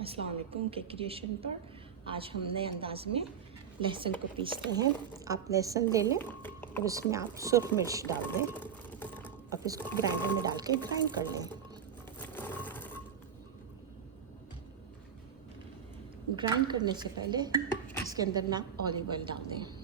अस्सलाम वालेकुम के क्रिएशन पर आज हम नए अंदाज में लहसुन को पीसते हैं। आप लहसुन ले लें और उसमें आप सूख मिर्च डाल दें और इसको ग्राइंडर में डाल के ग्राइंड कर लें। ग्राइंड करने से पहले इसके अंदर ना ऑलिव ऑयल डाल दें।